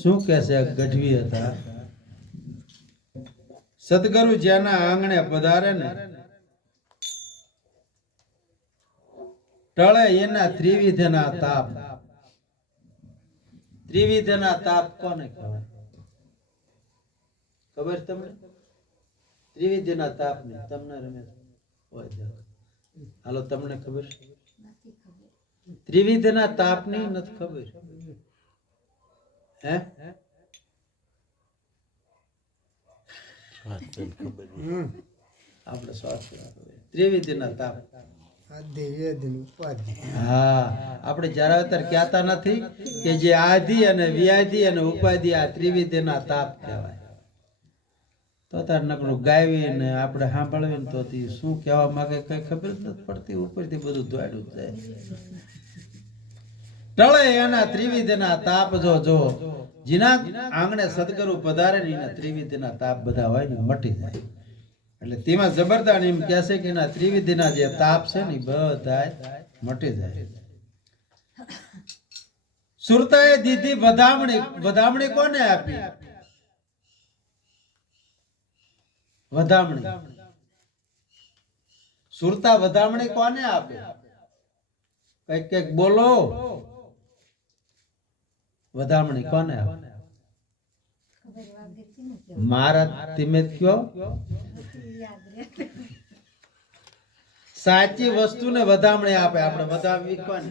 શું કે છે ગઢવી હતા? સદગુરુ જેના આંગણે પધારે ને ટળે એના ત્રિવિધના તાપ. ત્રિવિધના તાપ કોને કહેવાય? ખબર તમને? ત્રિવિધના તાપ ને તમને રમે હાલો તમને ખબર? છે ત્રિવિધના તાપની નથી ખબર. હે? આપણે સ્વાસ્થ્ય ત્રિવિધના તાપ. હા આપણે જરા અત્યારે કહેતા નથી કે જે આધિ અને વ્યાધિ અને ઉપાધિ આ ત્રિવિધના તાપ કહેવાય. તો તાર નકરું ગાવી ને આપણે સાંભળવી ને તો શું કહેવા માંગે કઈ ખબર નથી પડતી. ઉપરથી બધું દોડ્યું જાય. ટળે એના ત્રિવિધના તાપ જો જો. જીના આંગણે સદગુરુ પધારે ને ત્રિવિધના તાપ બધા હોય ને મટી જાય. એટલે તેમાં જબરદાર એમ કહે છે કે એના ત્રિવિધના જે તાપ છે ને બધા મટી જાય. સુરતાએ દીધી વધામણી. વધામણી કોને આપી? વધામણી. સુરતા વધામણી કોને આપે? કંઈક કંઈક બોલો. વધામણી કોને? મારા તમે કયો? સાચી વસ્તુને વધામણી આપે, આપણે વધાવી કોને?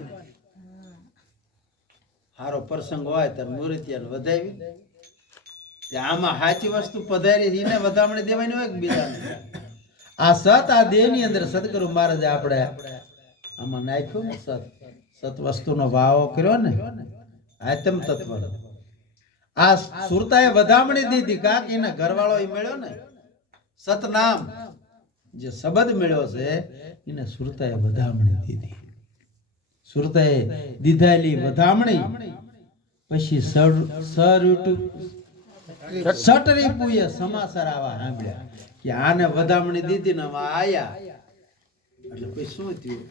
સારો પ્રસંગ હોય ત્યારે મૂર્તિયાને વધાવી. આમાં સાચી વસ્તુ પધારી એને વધામણી દેવાની હોય કે બીજાને? આ સત, આ દેહની અંદર સદગુરુ મહારાજે આપણે આમાં નાખ્યું સત. સત વસ્તુનો વાવો કર્યો ને? આત્મ તત્વ આ સુરતાએ વધામણી દીધી કાક એના ઘરવાળો એ મળ્યો ને? સતનામ. જે શબ્દ મળ્યો છે, એને સુરતાએ વધામણી દીધી. સુરતાએ દીધાયેલી વધામણી, પછી સરુટુ સટરીપુએ સમાચાર આવા સાંભળ્યા કે આને વધામણી દીધી ને આયા. એટલે પછી શું થયું?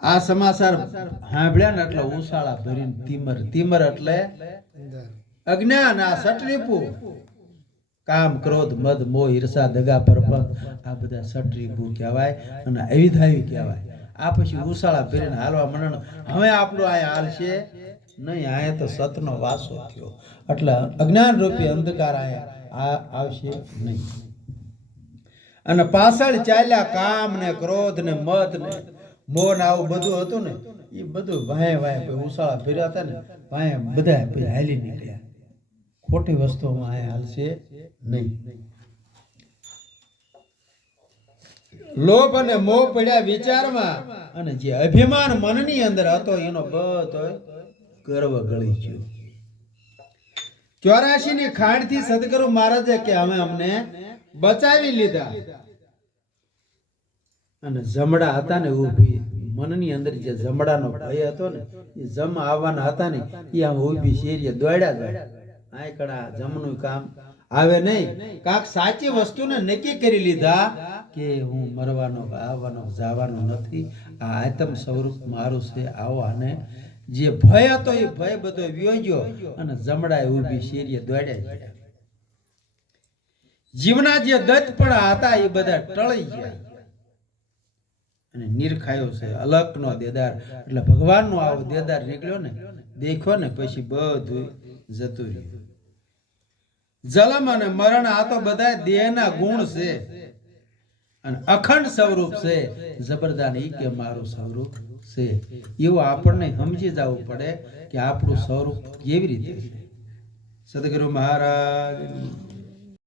આ સમાચાર સાંભળ્યા ને એટલે ઉશાળા ભરીને તીમર તીમર એટલે અજ્ઞાન, આ સટરીપુ કામ, ક્રોધ, મદ, મોહ, ઈર્ષા, દગા પરપંચ આ બધા સટરીપુ કહેવાય અને અવિધાવી કહેવાય. આ પછી ઉશાળા ભરીને હાલવા મંડણ હવે આપણું આ હાલશે નહીં આયા તો સતનો વાસો થયો. એટલે અજ્ઞાન રૂપી અંધકાર આ આવશે નહીં. અને પાછળ ચાલ્યા કામ ને ક્રોધ ને મદ ને મોહ ને આવું બધું હતું ને એ બધું વાહે વાહે પછી ઉસાળા ફેર્યા હતા ને, વાહે બધા પછી હાલી નીકળ્યા. ખોટી વસ્તુમાં આ હાલશે નહીં. લોભ અને મોહ પડ્યા વિચારમાં અને જે અભિમાન મનની અંદર હતો, એનો બધો ગર્વ ગળી ગયો. ચોરાશી ની ખાંડથી સદગુરુ મહારાજે કે અમે અમને બચાવી લીધા. અને જમડા હતા ને ઊભી. મનની અંદર જે જમડાનો ભય હતો ને, એ જમ આવવાના હતા ને, એ આમ ઊભી શેરીએ દોડ્યા દોડ્યા આ કડા જમનું કામ આવે નહીં. કાક સાચી વસ્તુને નક્કી કરી લીધા કે હું મરવાનો, આવવાનો, જવાનો નથી. આ આતમ સ્વરૂપ મારું છે, આવો આને. જે ભય હતો, એ ભય બધો વ્યોજ્યો અને જમડાએ ઊભી શેરીએ દોડ્યા જીવના જે દત્તપણા હતા, એ બધા ટળી ગયા. અને નિરખાયો છે. અલકનો દેદાર. એટલે ભગવાનનો આવો દેદાર નીકળ્યો ને, દેખ્યો ને, પછી બધું જતું રહ્યું. જલમ અને મરણ આ તો બધા દેહના ગુણ છે. અને અખંડ સ્વરૂપ છે. જબરદાન ઈ કે મારું સ્વરૂપ છે. એવું આપણને સમજી જવું પડે કે આપણું સ્વરૂપ કેવી રીતે છે. સદગુરુ મહારાજ.